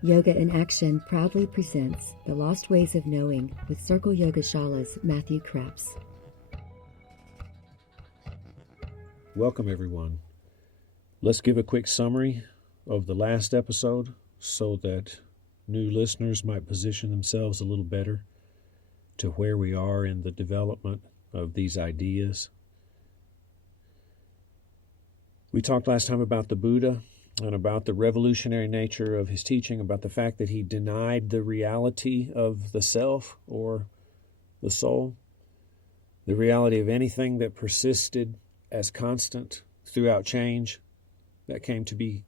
Yoga in Action proudly presents The Lost Ways of Knowing with Circle Yoga Shala's Matthew Krebs. Welcome, everyone. Let's give a quick summary of the last episode so that new listeners might position themselves a little better to where we are in the development of these ideas. We talked last time about the Buddha and about the revolutionary nature of his teaching, about the fact that he denied the reality of the self or the soul, the reality of anything that persisted as constant throughout change, that came to be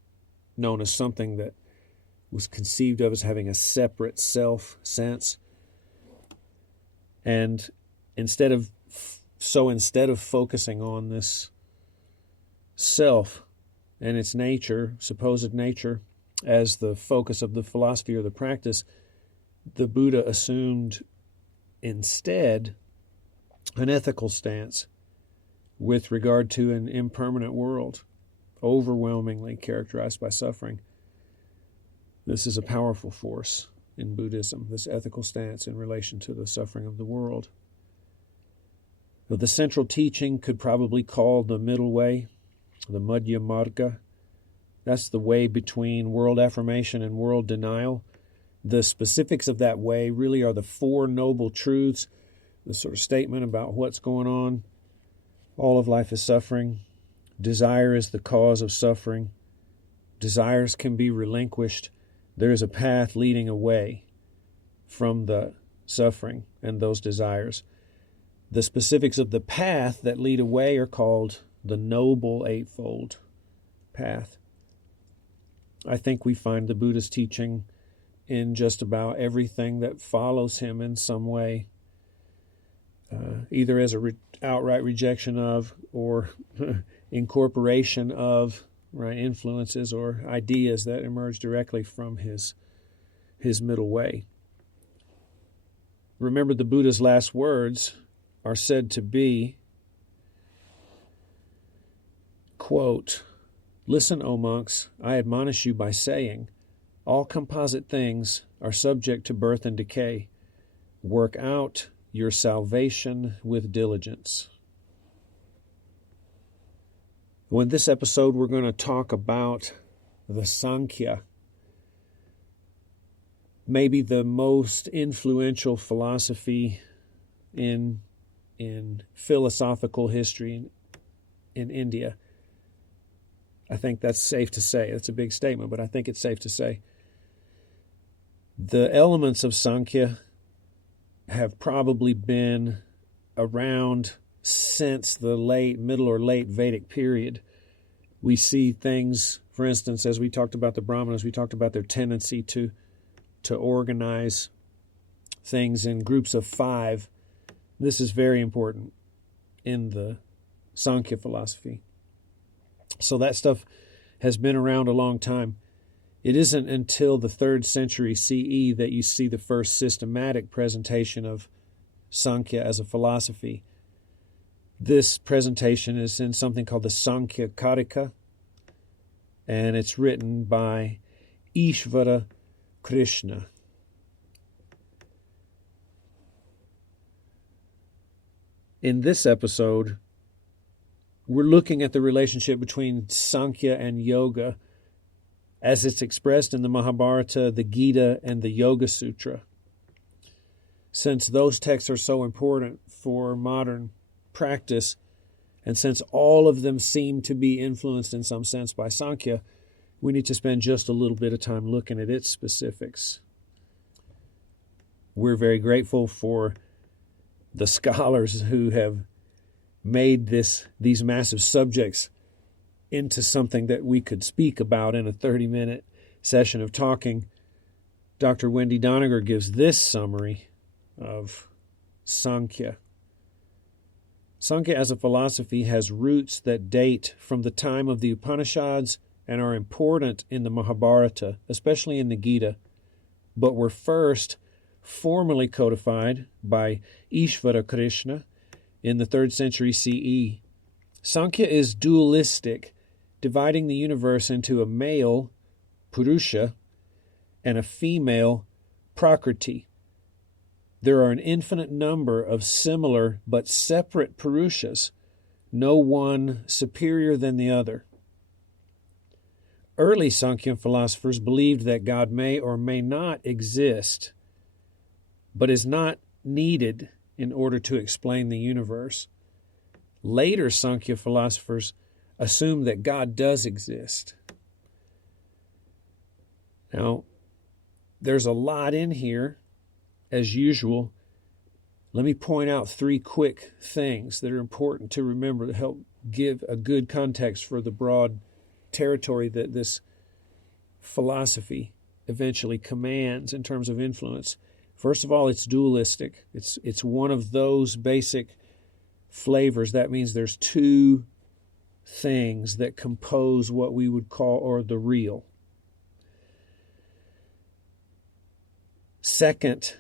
known as something that was conceived of as having a separate self sense. And instead of focusing on this self and its nature, supposed nature, as the focus of the philosophy or the practice, the Buddha assumed instead an ethical stance with regard to an impermanent world, overwhelmingly characterized by suffering. This is a powerful force in Buddhism, this ethical stance in relation to the suffering of the world. The central teaching could probably call the middle way, the Madhya Marga. That's the way between world affirmation and world denial. The specifics of that way really are the Four Noble Truths, the sort of statement about what's going on. All of life is suffering. Desire is the cause of suffering. Desires can be relinquished. There is a path leading away from the suffering and those desires. The specifics of the path that lead away are called the Noble Eightfold Path. I think we find the Buddha's teaching in just about everything that follows him in some way, either as a outright rejection of or incorporation of influences or ideas that emerge directly from his middle way. Remember, the Buddha's last words are said to be, quote, "Listen, O monks, I admonish you by saying, all composite things are subject to birth and decay. Work out your salvation with diligence." Well, in this episode, we're going to talk about the Samkhya, maybe the most influential philosophy in philosophical history in India. I think that's safe to say. It's a big statement, but I think it's safe to say. The elements of Samkhya have probably been around since the middle or late Vedic period. We see things, for instance, as we talked about the Brahmanas, we talked about their tendency to organize things in groups of 5. This is very important in the Samkhya philosophy. So that stuff has been around a long time. It isn't until the 3rd century CE that you see the first systematic presentation of Samkhya as a philosophy. This presentation is in something called the Samkhya Karika, and it's written by Ishvara Krishna. In this episode, we're looking at the relationship between Samkhya and Yoga as it's expressed in the Mahabharata, the Gita, and the Yoga Sutra. Since those texts are so important for modern practice, and since all of them seem to be influenced in some sense by Samkhya, we need to spend just a little bit of time looking at its specifics. We're very grateful for the scholars who have made these massive subjects into something that we could speak about in a 30-minute session of talking. Dr. Wendy Doniger gives this summary of Samkhya. Samkhya as a philosophy has roots that date from the time of the Upanishads and are important in the Mahabharata, especially in the Gita, but were first formally codified by Ishvara Krishna in the 3rd century CE. Samkhya is dualistic, dividing the universe into a male, Purusha, and a female Prakriti. There are an infinite number of similar but separate Purushas, no one superior than the other. Early Sankhya philosophers believed that God may or may not exist, but is not needed in order to explain the universe. Later Sankhya philosophers assumed that God does exist. Now, there's a lot in here, as usual. Let me point out 3 quick things that are important to remember to help give a good context for the broad territory that this philosophy eventually commands in terms of influence. First of all, it's dualistic. It's one of those basic flavors. That means there's 2 things that compose what we would call, or the real. Second,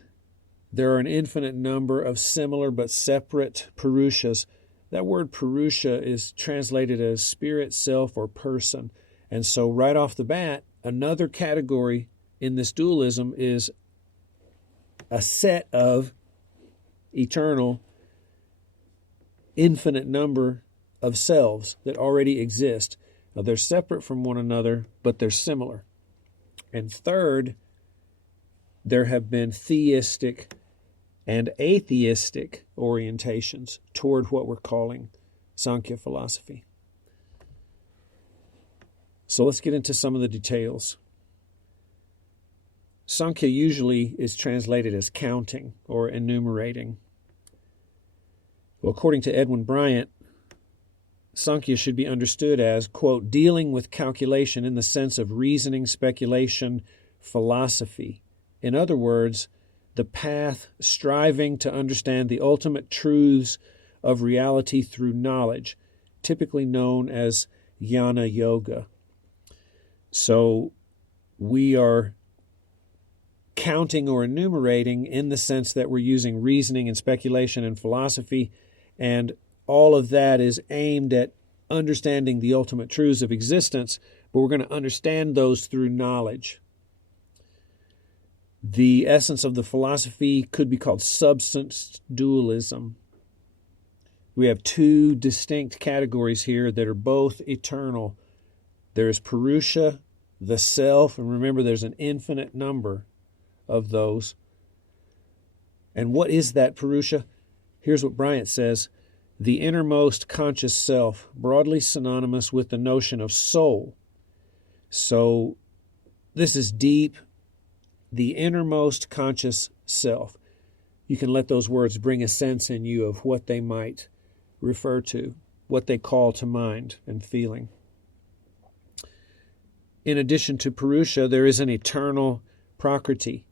there are an infinite number of similar but separate Purushas. That word Purusha is translated as spirit, self, or person. And so right off the bat, another category in this dualism is a set of eternal, infinite number of selves that already exist. Now, they're separate from one another, but they're similar. And third, there have been theistic and atheistic orientations toward what we're calling Sankhya philosophy. So let's get into some of the details. Sankhya usually is translated as counting or enumerating. Well, according to Edwin Bryant, Sankhya should be understood as, quote, dealing with calculation in the sense of reasoning, speculation, philosophy. In other words, the path striving to understand the ultimate truths of reality through knowledge, typically known as jnana yoga. So we are counting or enumerating in the sense that we're using reasoning and speculation and philosophy, and all of that is aimed at understanding the ultimate truths of existence, but we're going to understand those through knowledge. The essence of the philosophy could be called substance dualism. We have 2 distinct categories here that are both eternal. There's Purusha, the self, and remember there's an infinite number of those. And what is that Purusha? Here's what Bryant says: the innermost conscious self, broadly synonymous with the notion of soul. So this is deep. The innermost conscious self. You can let those words bring a sense in you of what they might refer to, what they call to mind and feeling. In addition to Purusha, there is an eternal Prakriti.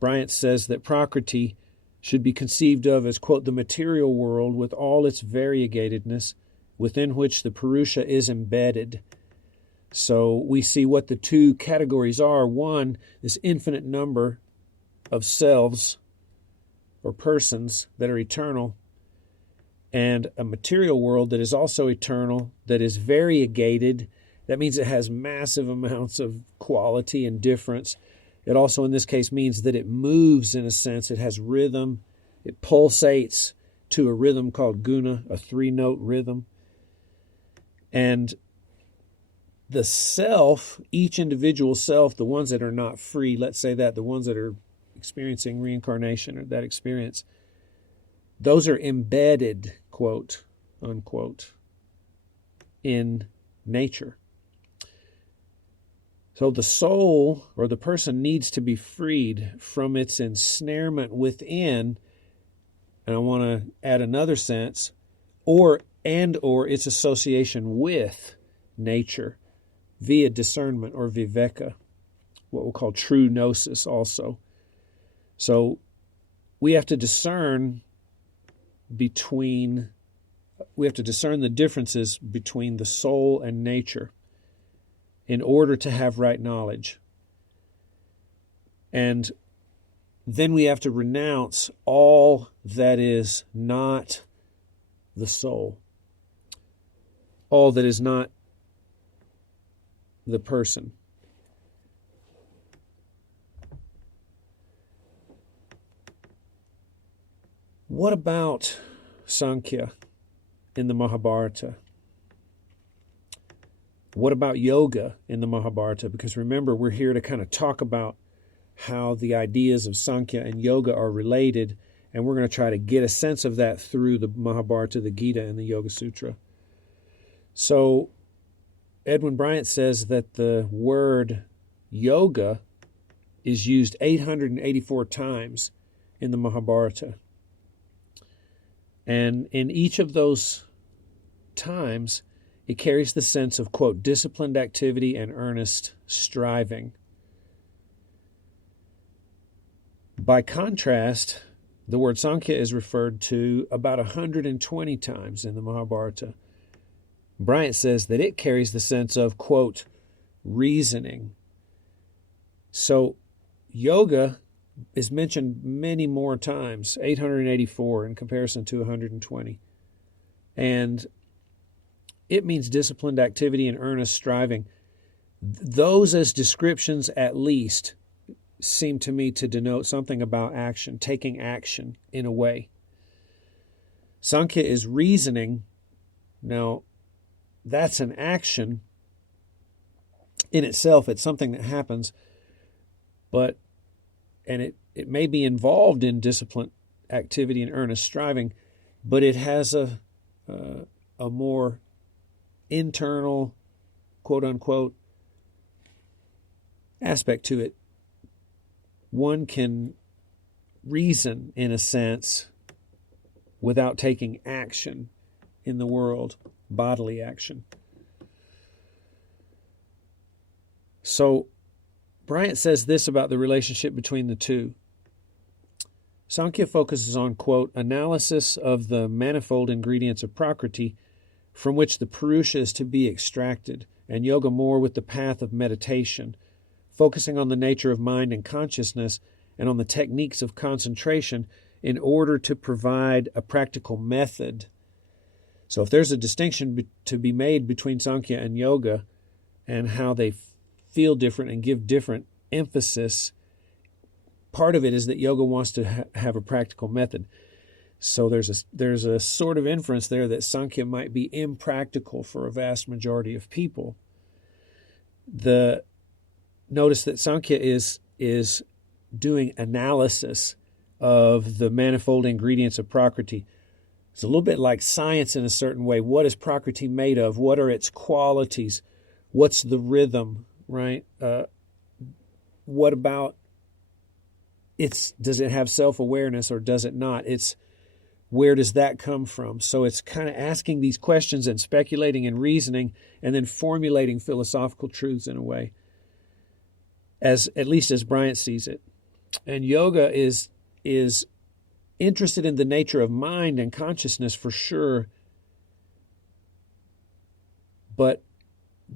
Bryant says that Prakriti should be conceived of as, quote, the material world with all its variegatedness within which the Purusha is embedded. So we see what the 2 categories are. One, this infinite number of selves or persons that are eternal, and a material world that is also eternal, that is variegated. That means it has massive amounts of quality and difference. It also, in this case, means that it moves in a sense. It has rhythm. It pulsates to a rhythm called guna, a 3-note rhythm. And the self, each individual self, the ones that are not free, let's say that, the ones that are experiencing reincarnation or that experience, those are embedded, quote, unquote, in nature. So the soul or the person needs to be freed from its ensnarement within, and I want to add another sense, or its association with nature via discernment or viveka, what we'll call true gnosis also. So we have to discern the differences between the soul and nature in order to have right knowledge. And then we have to renounce all that is not the soul, all that is not the person. What about Samkhya in the Mahabharata? What about yoga in the Mahabharata? Because remember, we're here to kind of talk about how the ideas of Samkhya and yoga are related, and we're going to try to get a sense of that through the Mahabharata, the Gita, and the Yoga Sutra. So Edwin Bryant says that the word yoga is used 884 times in the Mahabharata. And in each of those times, it carries the sense of, quote, disciplined activity and earnest striving. By contrast, the word Samkhya is referred to about 120 times in the Mahabharata. Bryant says that it carries the sense of, quote, reasoning. So yoga is mentioned many more times, 884 in comparison to 120. And it means disciplined activity and earnest striving. Those as descriptions at least seem to me to denote something about action, taking action in a way. Samkhya is reasoning. Now, that's an action in itself. It's something that happens, and it may be involved in disciplined activity and earnest striving, but it has a more internal, quote-unquote, aspect to it. One can reason, in a sense, without taking action in the world, bodily action. So Bryant says this about the relationship between the two. Samkhya focuses on, quote, analysis of the manifold ingredients of Prakriti from which the Purusha is to be extracted, and yoga more with the path of meditation, focusing on the nature of mind and consciousness and on the techniques of concentration in order to provide a practical method. So if there's a distinction to be made between Samkhya and yoga and how they feel different and give different emphasis, part of it is that yoga wants to have a practical method. So there's a sort of inference there that Samkhya might be impractical for a vast majority of people. Notice that Samkhya is doing analysis of the manifold ingredients of Prakriti. It's a little bit like science in a certain way. What is Prakriti made of? What are its qualities? What's the rhythm, right? What about does it have self-awareness or does it not? Where does that come from? So it's kind of asking these questions and speculating and reasoning and then formulating philosophical truths in a way, at least as Bryant sees it. And yoga is interested in the nature of mind and consciousness for sure, but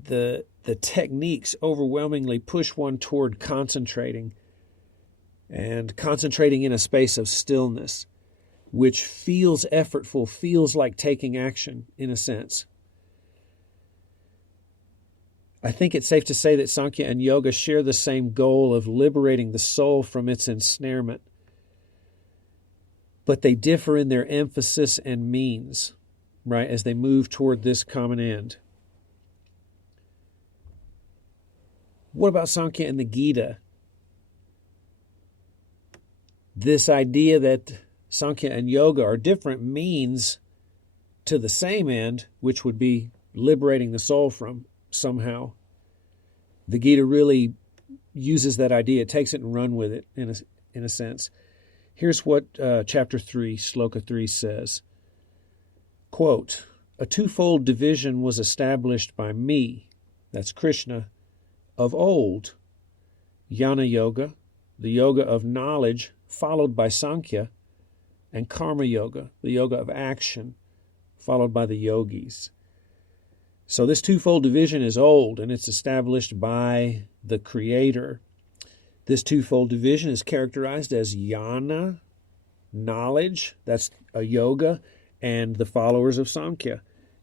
the techniques overwhelmingly push one toward concentrating in a space of stillness, which feels effortful, feels like taking action in a sense. I think it's safe to say that Samkhya and yoga share the same goal of liberating the soul from its ensnarement, but they differ in their emphasis and means, right, as they move toward this common end. What about Samkhya and the Gita? This idea that Samkhya and yoga are different means to the same end, which would be liberating the soul from somehow. The Gita really uses that idea, it takes it and run with it in a sense. Here's what chapter 3, sloka 3 says. Quote, a twofold division was established by me, that's Krishna, of old. Jnana Yoga, the yoga of knowledge, followed by Samkhya, and Karma Yoga, the yoga of action, followed by the yogis. So this twofold division is old, and it's established by the Creator. This twofold division is characterized as jnana, knowledge, that's a yoga, and the followers of Samkhya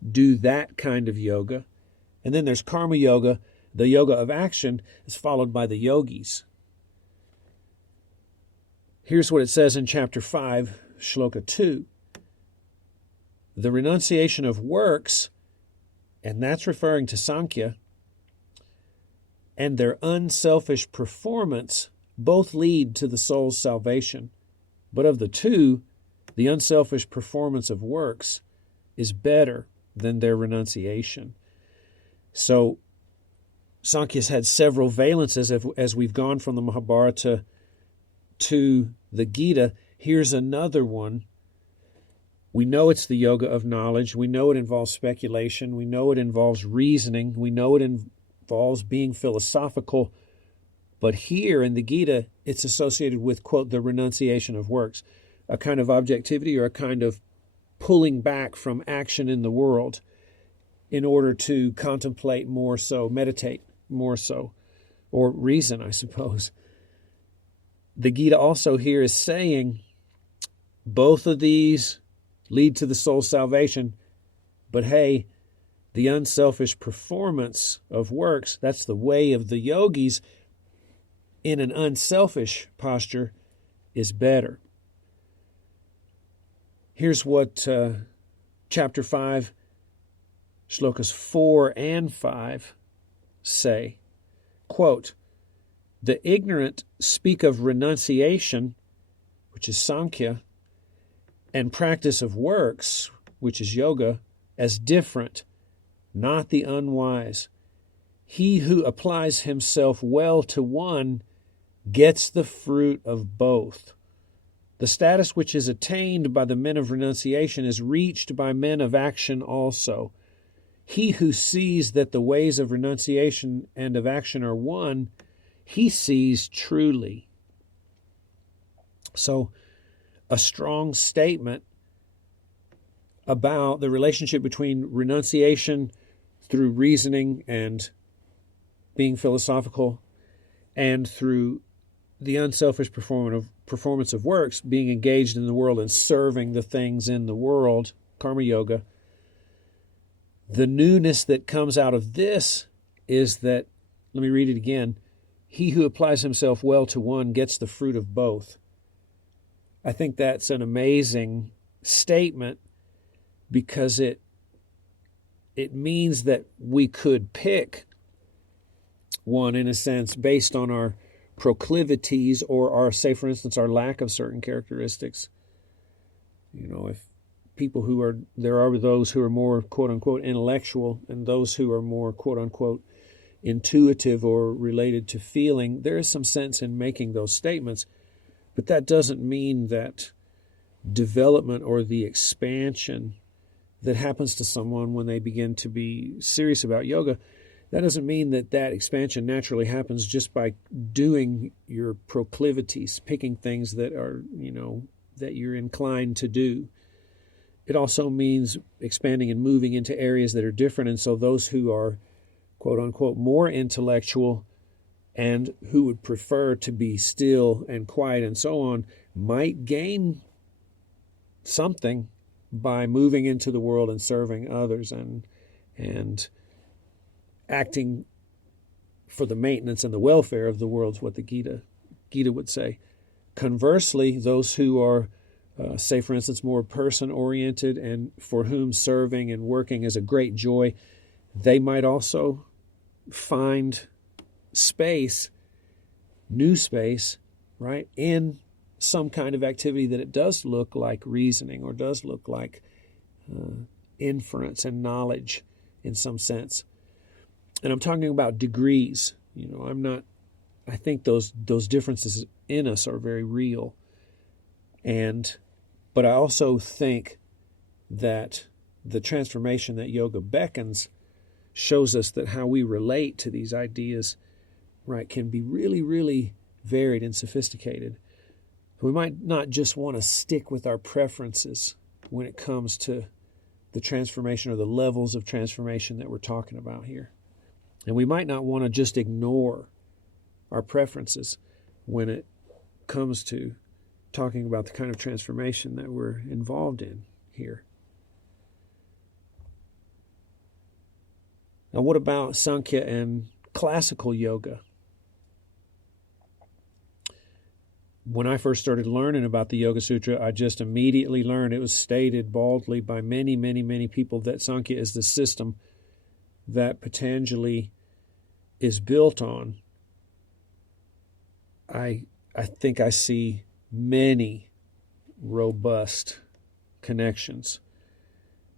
do that kind of yoga. And then there's Karma Yoga, the yoga of action, is followed by the yogis. Here's what it says in chapter 5, Shloka 2. The renunciation of works, and that's referring to Samkhya, and their unselfish performance both lead to the soul's salvation. But of the two, the unselfish performance of works is better than their renunciation. So Sankhya's had several valences as we've gone from the Mahabharata to the Gita. Here's another one. We know it's the yoga of knowledge. We know it involves speculation. We know it involves reasoning. We know it involves being philosophical. But here in the Gita, it's associated with, quote, the renunciation of works, a kind of objectivity or a kind of pulling back from action in the world in order to contemplate more so, meditate more so, or reason, I suppose. The Gita also here is saying both of these lead to the soul's salvation, but hey, the unselfish performance of works, that's the way of the yogis in an unselfish posture, is better. Here's what chapter 5, shlokas 4 and 5 say. Quote, the ignorant speak of renunciation, which is Samkhya, and practice of works, which is yoga, as different, not the unwise. He who applies himself well to one gets the fruit of both. The status which is attained by the men of renunciation is reached by men of action also. He who sees that the ways of renunciation and of action are one, he sees truly. So, a strong statement about the relationship between renunciation through reasoning and being philosophical, and through the unselfish performance of works, being engaged in the world and serving the things in the world, karma yoga. The newness that comes out of this is that, let me read it again, he who applies himself well to one gets the fruit of both. I think that's an amazing statement because it means that we could pick one, in a sense, based on our proclivities or our, say, for instance, our lack of certain characteristics. You know, if there are those who are more, quote unquote, intellectual and those who are more, quote unquote, intuitive or related to feeling, there is some sense in making those statements. But that doesn't mean that development or the expansion that happens to someone when they begin to be serious about yoga, that doesn't mean that that expansion naturally happens just by doing your proclivities, picking things that are, that you're inclined to do. It also means expanding and moving into areas that are different. And so those who are, quote unquote, more intellectual and who would prefer to be still and quiet and so on might gain something by moving into the world and serving others and acting for the maintenance and the welfare of the world is what the Gita would say. Conversely, those who are, say, for instance, more person-oriented and for whom serving and working is a great joy, they might also find space, new space, right, in some kind of activity that it does look like reasoning or does look like inference and knowledge in some sense. And I'm talking about degrees. I think those differences in us are very real. But I also think that the transformation that yoga beckons shows us that how we relate to these ideas, right, can be really, really varied and sophisticated. We might not just want to stick with our preferences when it comes to the transformation or the levels of transformation that we're talking about here. And we might not want to just ignore our preferences when it comes to talking about the kind of transformation that we're involved in here. Now, what about Samkhya and classical yoga? when I first started learning about the Yoga Sutra, I just immediately learned it was stated baldly by many, many, many people that Samkhya is the system that Patanjali is built on. I think I see many robust connections.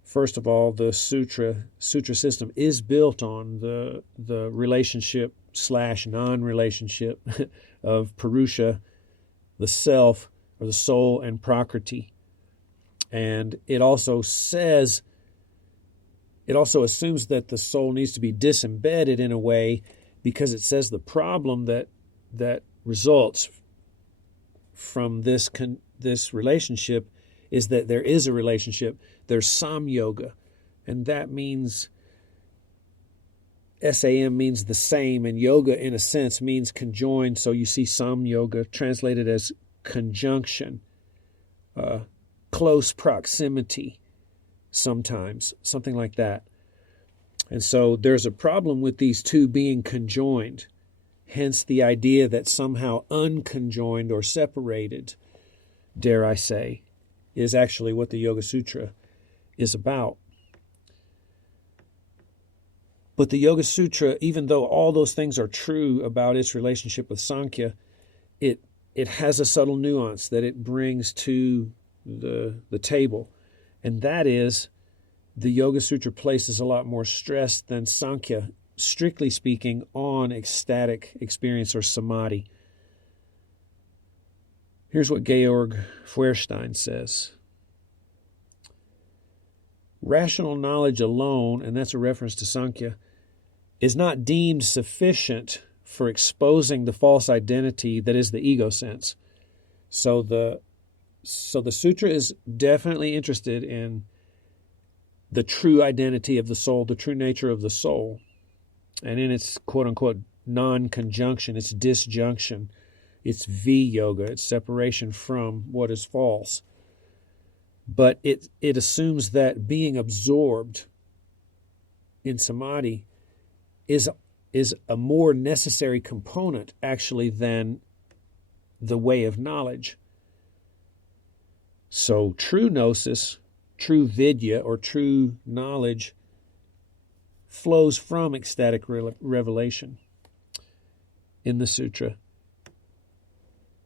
First of all, the sutra system is built on the relationship / non-relationship of Purusha, the self or the soul, and Prakriti. And it also assumes that the soul needs to be disembedded in a way, because it says the problem that results from this relationship is that there is a relationship. There's samyoga, and that means SAM means the same, and yoga in a sense means conjoined. So you see samyoga translated as conjunction, close proximity, sometimes something like that. And so there's a problem with these two being conjoined. Hence the idea that somehow unconjoined or separated, dare I say, is actually what the Yoga Sutra is about. But the Yoga Sutra, even though all those things are true about its relationship with Samkhya, it has a subtle nuance that it brings to the table. And that is, the Yoga Sutra places a lot more stress than Samkhya, strictly speaking, on ecstatic experience or samadhi. Here's what Georg Feuerstein says. Rational knowledge alone, and that's a reference to Samkhya, is not deemed sufficient for exposing the false identity that is the ego sense. So the sutra is definitely interested in the true identity of the soul, the true nature of the soul, and in its quote-unquote non-conjunction, its disjunction, its V-yoga, its separation from what is false. But it assumes that being absorbed in samadhi is a more necessary component, actually, than the way of knowledge. So true gnosis, true vidya, or true knowledge flows from ecstatic revelation in the sutra.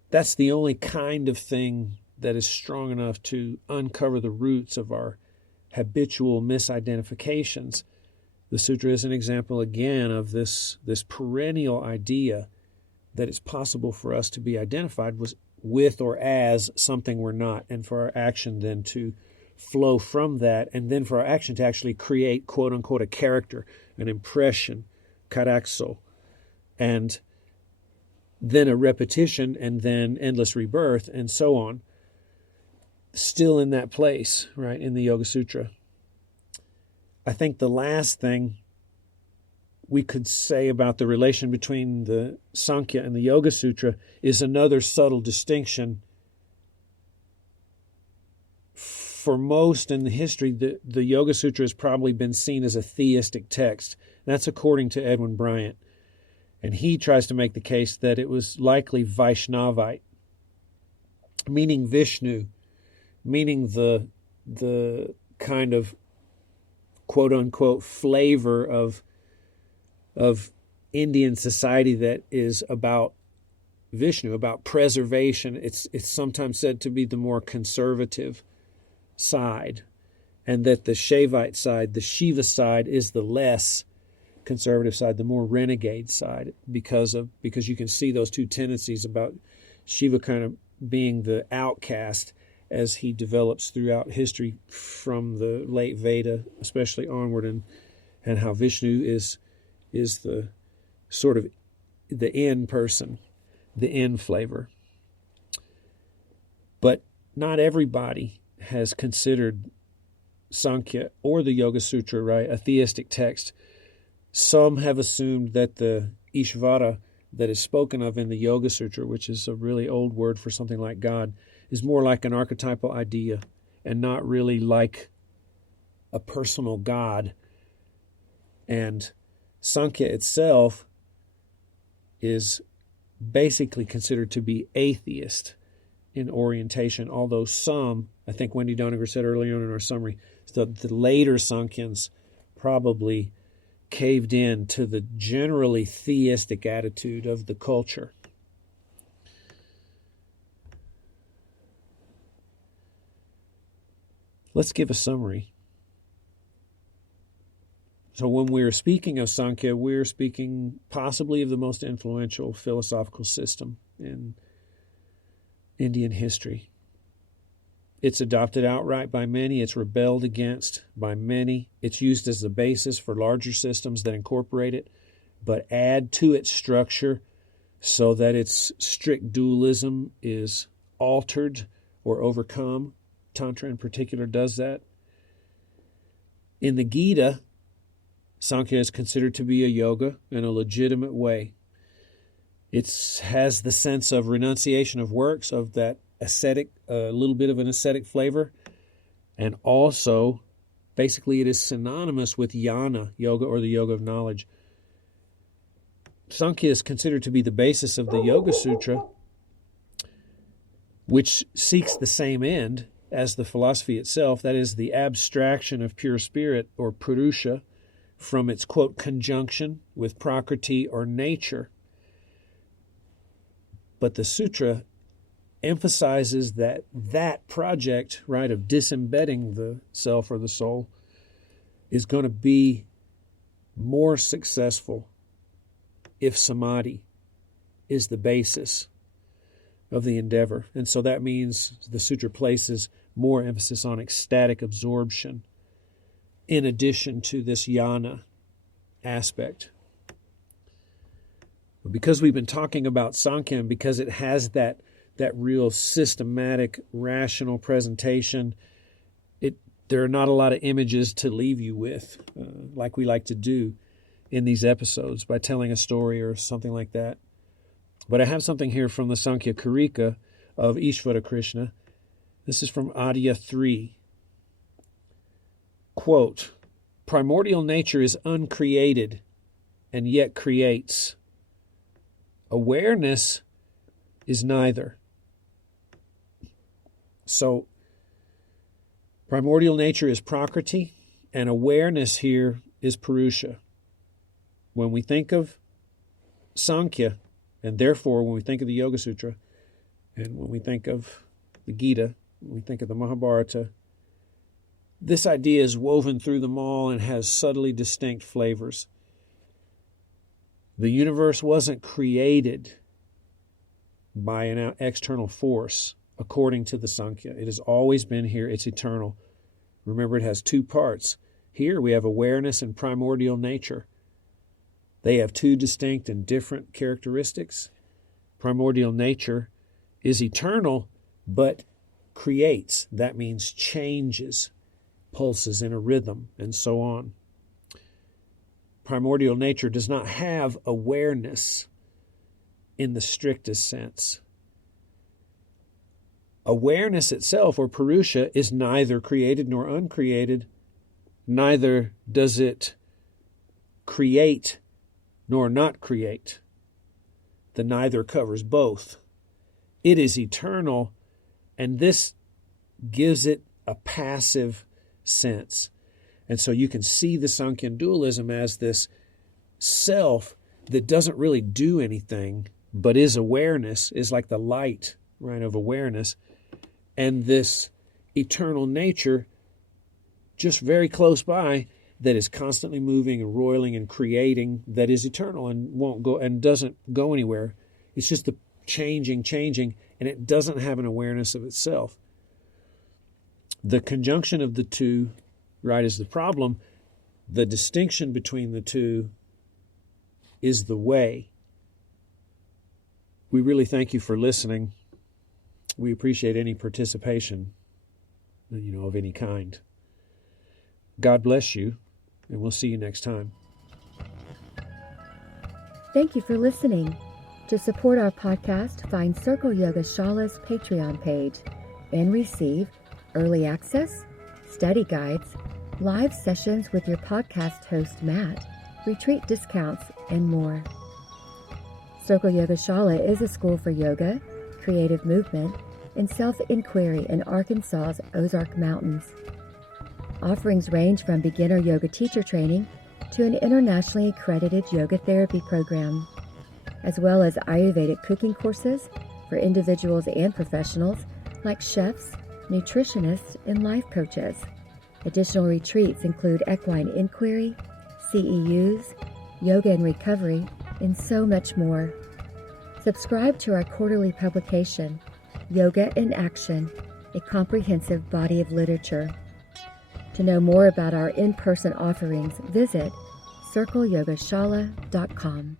That's the only kind of thing that is strong enough to uncover the roots of our habitual misidentifications. The sutra is an example, again, of this perennial idea that it's possible for us to be identified with or as something we're not, and for our action then to flow from that, and then for our action to actually create, quote-unquote, a character, an impression, karakso, and then a repetition, and then endless rebirth, and so on. Still in that place, right, in the Yoga Sutra. I think the last thing we could say about the relation between the Samkhya and the Yoga Sutra is another subtle distinction. For most in the history, the Yoga Sutra has probably been seen as a theistic text. That's according to Edwin Bryant. And he tries to make the case that it was likely Vaishnavite, meaning Vishnu, meaning the kind of quote-unquote flavor of Indian society that is about Vishnu, about preservation. It's sometimes said to be the more conservative side, and that the Shaivite side, the Shiva side, is the less conservative side, the more renegade side, because you can see those two tendencies about Shiva kind of being the outcast as he develops throughout history from the late Veda, especially onward, and how Vishnu is the sort of the in person, the in flavor. But not everybody has considered Samkhya or the Yoga Sutra, right, a theistic text. Some have assumed that the Ishvara that is spoken of in the Yoga Sutra, which is a really old word for something like God, is more like an archetypal idea and not really like a personal God. And Samkhya itself is basically considered to be atheist in orientation, although some, I think Wendy Doniger said earlier on in our summary, the later Sankhyans probably caved in to the generally theistic attitude of the culture. Let's give a summary. So when we're speaking of Samkhya, we're speaking possibly of the most influential philosophical system in Indian history. It's adopted outright by many. It's rebelled against by many. It's used as the basis for larger systems that incorporate it, but add to its structure so that its strict dualism is altered or overcome. Tantra in particular does that. In the Gita, Samkhya is considered to be a yoga in a legitimate way. It has the sense of renunciation of works, of that ascetic, a little bit of an ascetic flavor, and also, basically, it is synonymous with jnana yoga, or the yoga of knowledge. Samkhya is considered to be the basis of the Yoga Sutra, which seeks the same end as the philosophy itself, that is, the abstraction of pure spirit, or purusha, from its, quote, conjunction with prakriti or nature. But the sutra emphasizes that project, right, of disembedding the self or the soul is going to be more successful if samadhi is the basis of the endeavor. And so that means the sutra places more emphasis on ecstatic absorption in addition to this jnana aspect. But because we've been talking about Samkhya, and because it has that real systematic, rational presentation, there are not a lot of images to leave you with, like we like to do in these episodes by telling a story or something like that. But I have something here from the Samkhya Karika of Ishvara Krishna. This is from Adya 3. Quote, primordial nature is uncreated and yet creates. Awareness is neither. So, primordial nature is prakriti, and awareness here is purusha. When we think of Samkhya, and therefore when we think of the Yoga Sutra, and when we think of the Gita, when we think of the Mahabharata, this idea is woven through them all and has subtly distinct flavors. The universe wasn't created by an external force, according to the Samkhya. It has always been here. It's eternal. Remember, it has two parts. Here we have awareness and primordial nature. They have two distinct and different characteristics. Primordial nature is eternal, but creates. That means changes, pulses in a rhythm, and so on. Primordial nature does not have awareness in the strictest sense. Awareness itself, or purusha, is neither created nor uncreated. Neither does it create nor not create. The neither covers both. It is eternal, and this gives it a passive sense. And so you can see the Sankhya dualism as this self that doesn't really do anything, but is awareness, is like the light, right, of awareness. And this eternal nature just very close by that is constantly moving and roiling and creating, that is eternal and won't go and doesn't go anywhere. It's just the changing, and it doesn't have an awareness of itself. The conjunction of the two, right, is the problem. The distinction between the two is the way. We really thank you for listening. We appreciate any participation, of any kind. God bless you, and we'll see you next time. Thank you for listening. To support our podcast, find Circle Yoga Shala's Patreon page and receive early access, study guides, live sessions with your podcast host, Matt, retreat discounts, and more. Circle Yoga Shala is a school for yoga, creative movement, and self-inquiry in Arkansas's Ozark Mountains. Offerings range from beginner yoga teacher training to an internationally accredited yoga therapy program, as well as Ayurvedic cooking courses for individuals and professionals like chefs, nutritionists, and life coaches. Additional retreats include equine inquiry, CEUs, yoga and recovery, and so much more. Subscribe to our quarterly publication, Yoga in Action, a comprehensive body of literature. To know more about our in-person offerings, visit circleyogashala.com.